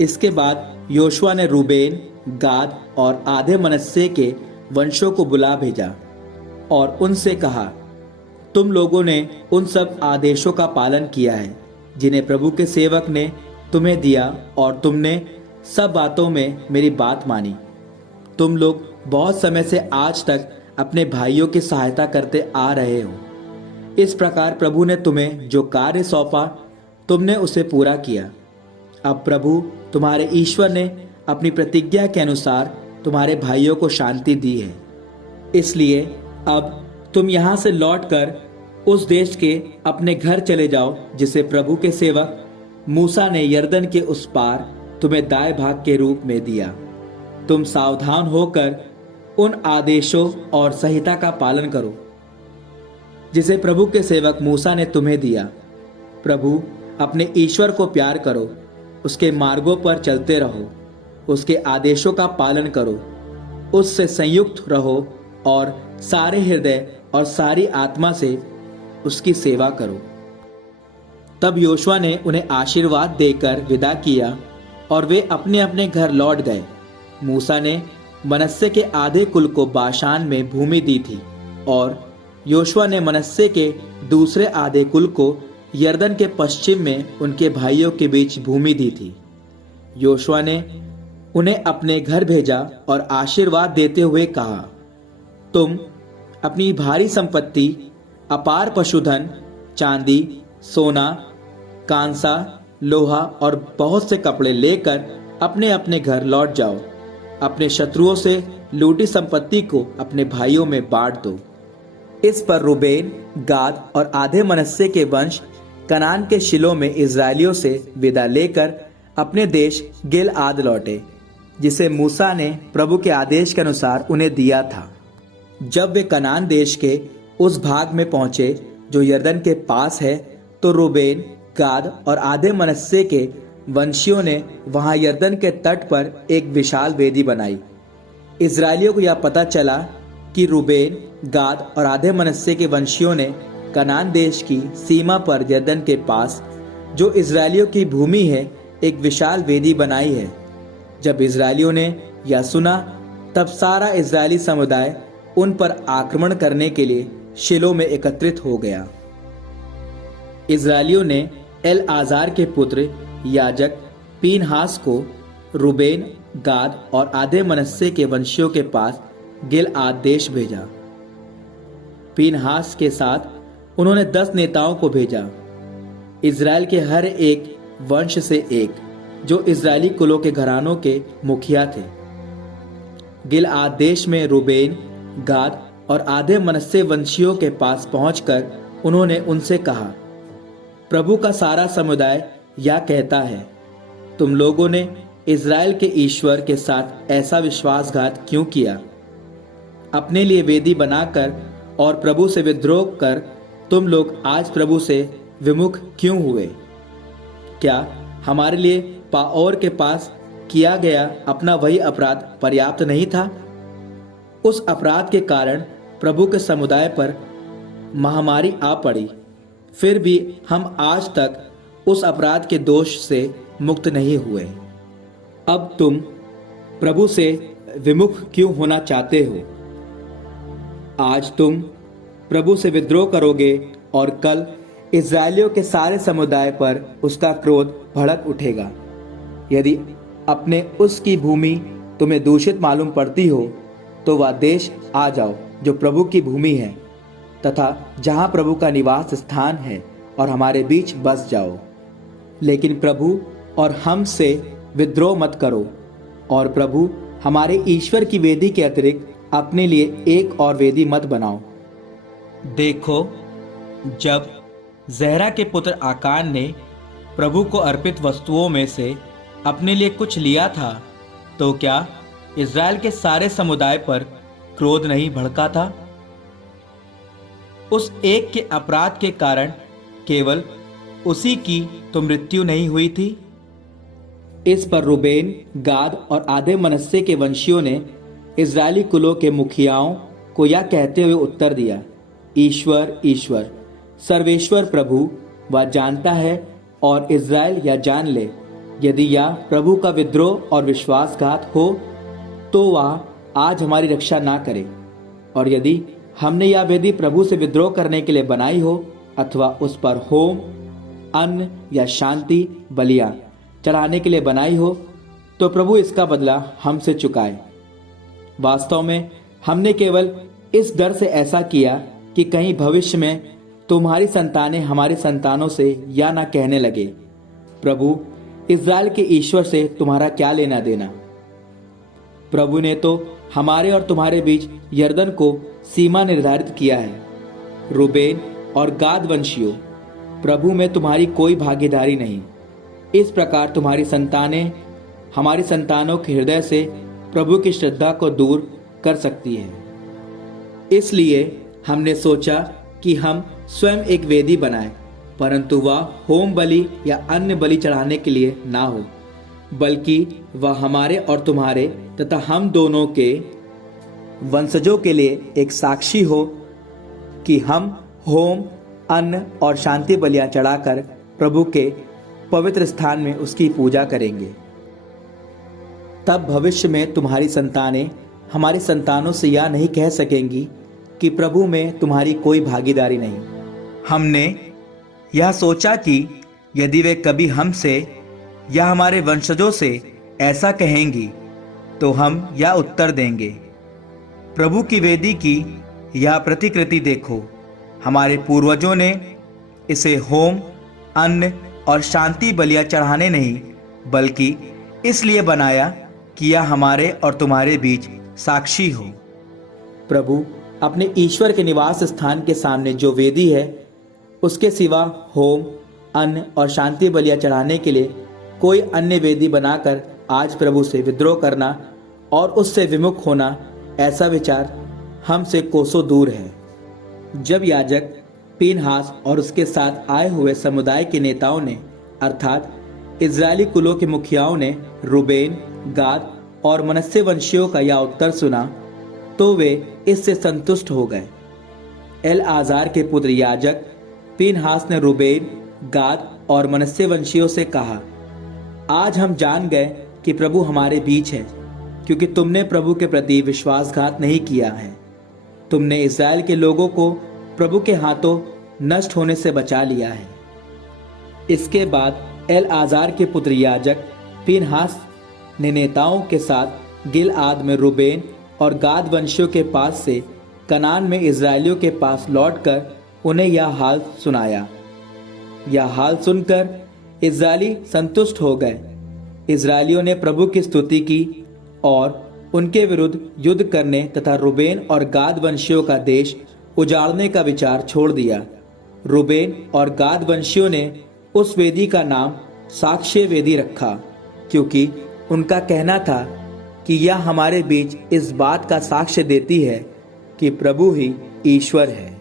इसके बाद योशुआ ने रूबेन, गाद और आधे मनश्शे के वंशों को बुला भेजा और उनसे कहा, तुम लोगों ने उन सब आदेशों का पालन किया है जिन्हें प्रभु के सेवक ने तुम्हें दिया और तुमने सब बातों में मेरी बात मानी। तुम लोग बहुत समय से आज तक अपने भाइयों की सहायता करते आ रहे हो। इस प्रकार प्रभु ने तुम्हें जो कार्य सौंपा तुमने उसे पूरा किया। अब प्रभु तुम्हारे ईश्वर ने अपनी प्रतिज्ञा के अनुसार तुम्हारे भाइयों को शांति दी है। इसलिए अब तुम यहाँ से लौटकर उस देश के अपने घर चले जाओ जिसे प्रभु के सेवक मूसा ने यरदन के उस पार तुम्हें दाएं भाग के रूप में दिया। तुम सावधान होकर उन आदेशों और संहिता का पालन करो जिसे प्रभु के सेवक मूसा ने तुम्हें दिया। प्रभु अपने ईश्वर को प्यार करो, उसके मार्गों पर चलते रहो, उसके आदेशों का पालन करो, उससे संयुक्त रहो और सारे हृदय और सारी आत्मा से उसकी सेवा करो। तब योशुआ ने उन्हें आशीर्वाद देकर विदा किया और वे अपने अपने घर लौट गए। मूसा ने मनश्शे के आधे कुल को बाशान में भूमि दी थी और योशुआ ने मनश्शे के दूसरे आधे कुल को यरदन के पश्चिम में उनके भाइयों के बीच भूमि दी थी। योशुआ ने उन्हें अपने घर भेजा और आशीर्वाद देते हुए कहा, तुम अपनी भारी संपत्ति, अपार पशुधन, चांदी, सोना, कांसा, लोहा और बहुत से कपड़े लेकर अपने अपने घर लौट जाओ। अपने शत्रुओं से लूटी संपत्ति को अपने भाइयों में बांट दो। इस पर रूबेन, गाद और आधे मनश्शे के वंश कनान के शिलो में इजरायलियों से विदा लेकर अपने देश गिलआद लौटे, जिसे मूसा ने प्रभु के आदेश के अनुसार उन्हें दिया था। जब वे कनान देश के उस भाग में पहुंचे जो यरदन के पास है, तो रूबेन, गाद और आधे मनश्शे के वंशियों ने वहां यरदन के तट पर एक विशाल वेदी बनाई। इजरायलियों को यह पता चला कि रूबेन, गाद और आधे मनश्शे के वंशियों ने कनान देश की सीमा पर यरदन के पास, जो इजरायलियों की भूमि है, एक विशाल वेदी बनाई है। जब इजरायलियों ने यह सुना, तब सारा इजरायली समुदाय उन पर आक्रमण करने के लिए शिलो में एकत्रित हो गया। इजरायलियों ने एलआजार के पुत्र याजक पीनहास को रूबेन, गाद और आधे मनश्शे के वंशियों के पास गिलआद देश भेजा। पीनहास के साथ उन्होंने 10 नेताओं को भेजा, इजराइल के हर एक वंश से एक, जो इजरायली कुलों के घरानों के मुखिया थे। गिलआद देश में रूबेन, गाद और आधे मनश्शे वंशियों के पास पहुंचकर उन्होंने उनसे कहा, प्रभु का सारा समुदाय यह कहता है, तुम लोगों ने इजराइल के ईश्वर के साथ ऐसा विश्वासघात क्यों किया? अपने लिए वेदी बनाकर और प्रभु से विद्रोह कर तुम लोग आज प्रभु से विमुख क्यों हुए? क्या हमारे लिए पाओर के पास किया गया अपना वही अपराध पर्याप्त नहीं था? उस अपराध के कारण प्रभु के समुदाय पर महामारी आ पड़ी, फिर भी हम आज तक उस अपराध के दोष से मुक्त नहीं हुए। अब तुम प्रभु से विमुख क्यों होना चाहते हो? आज तुम प्रभु से विद्रोह करोगे और कल इजरायलियों के सारे समुदाय पर उसका क्रोध भड़क उठेगा। यदि अपने उसकी भूमि तुम्हें दूषित मालूम पड़ती हो, तो वह देश आ जाओ जो प्रभु की भूमि है, तथा जहाँ प्रभु का निवास स्थान है, और हमारे बीच बस जाओ। लेकिन प्रभु और हम से विद्रोह मत करो, और प्रभु हमारे ईश्वर की वेदी के अतिरिक्त अपने लिए एक और वेदी मत बनाओ। देखो, जब ज़ेहरा के पुत्र आकान ने प्रभु को अर्पित वस्तुओं में से अपने लिए कुछ लिया था, तो क्या इज़राइल के सारे समुदाय पर क्रोध नहीं भड़का था? उस एक के अपराध के कारण केवल उसी की तो मृत्यु नहीं हुई थी। इस पर रूबेन, गाद और आधे मनश्शे के वंशियों ने इजरायली कुलों के मुखियाओं को यह कहते हुए उत्तर दिया, ईश्वर, ईश्वर, सर्वेश्वर प्रभु वह जानता है, और इजराइल यह जान ले, यदि यह प्रभु का विद्रोह और विश्वासघात हो तो वह आज हमारी रक्षा ना करे। और यदि हमने यह वेदी प्रभु से विद्रोह करने के लिए बनाई हो अथवा उस पर होम, अन्न या शांति बलियां चढ़ाने के लिए बनाई हो तो प्रभु इसका बदला हमसे चुकाए। वास्तव में हमने केवल इस डर से ऐसा किया कि कहीं भविष्य में तुम्हारी संतानें हमारी संतानों से या ना कहने लगे, प्रभु इज़राइल के ईश्वर से तुम्हारा क्या लेना देना। प्रभु ने तो हमारे और तुम्हारे बीच यरदन को सीमा निर्धारित किया है। रूबेन और गाद वंशियों, प्रभु में तुम्हारी कोई भागीदारी नहीं। इस प्रकार तुम्हारी संतानें हमारी संतानों के हृदय से प्रभु की श्रद्धा को दूर कर सकती है। इसलिए हमने सोचा कि हम स्वयं एक वेदी बनाएं, परंतु वह होम बलि या अन्य बलि चढ़ाने के लिए ना हो, बल्कि वह हमारे और तुम्हारे तथा हम दोनों के वंशजों के लिए एक साक्षी हो कि हम होम, अन्न और शांति बलियां चढ़ाकर प्रभु के पवित्र स्थान में उसकी पूजा करेंगे। तब भविष्य में तुम्हारी संतानें हमारी संतानों से यह नहीं कह सकेंगी कि प्रभु में तुम्हारी कोई भागीदारी नहीं। हमने यह सोचा कि यदि वे कभी हमसे या हमारे वंशजों से ऐसा कहेंगी तो हम यह उत्तर देंगे, प्रभु की वेदी की यह प्रतिकृति देखो, हमारे पूर्वजों ने इसे होम, अन्न और शांति बलियां चढ़ाने नहीं बल्कि इसलिए बनाया कि यह हमारे और तुम्हारे बीच साक्षी हो। प्रभु अपने ईश्वर के निवास स्थान के सामने जो वेदी है उसके सिवा होम, अन्न और शांति बलियां चढ़ाने के लिए कोई अन्य वेदी बनाकर आज प्रभु से विद्रोह करना और उससे विमुख होना, ऐसा विचार हमसे कोसों दूर है। जब याजक पीनहास और उसके साथ आए हुए समुदाय के नेताओं ने अर्थात इजरायली कुलों के मुखियाओं ने रूबेन, गाद और मनश्शे वंशियों का यह उत्तर सुना तो वे इससे संतुष्ट हो गए। एलआज़ार के पुत्र याजक पीनहास ने रूबेन, गाद और मनश्शे वंशियों से कहा, आज हम जान गए कि प्रभु हमारे बीच है, क्योंकि तुमने प्रभु के प्रति विश्वासघात नहीं किया है। तुमने इस्राएल के लोगों को प्रभु के हाथों नष्ट होने से बचा लिया है। इसके बाद एलआज़ार के पुत्र याजक पीनहास ने नेताओं के साथ गिलआद में रूबेन और गाद वंशियों के पास से कनान में इजरायलियों के पास लौटकर उन्हें यह हाल सुनाया। यह हाल सुनकर इजरायली संतुष्ट हो गए। इजरायलियों ने प्रभु की स्तुति की और उनके विरुद्ध युद्ध करने तथा रूबेन और गाद वंशियों का देश उजाड़ने का विचार छोड़ दिया। रूबेन और गाद वंशियों ने उस वेदी का नाम साक्ष्य वेदी रखा, क्योंकि उनका कहना था कि यह हमारे बीच इस बात का साक्ष्य देती है कि प्रभु ही ईश्वर है।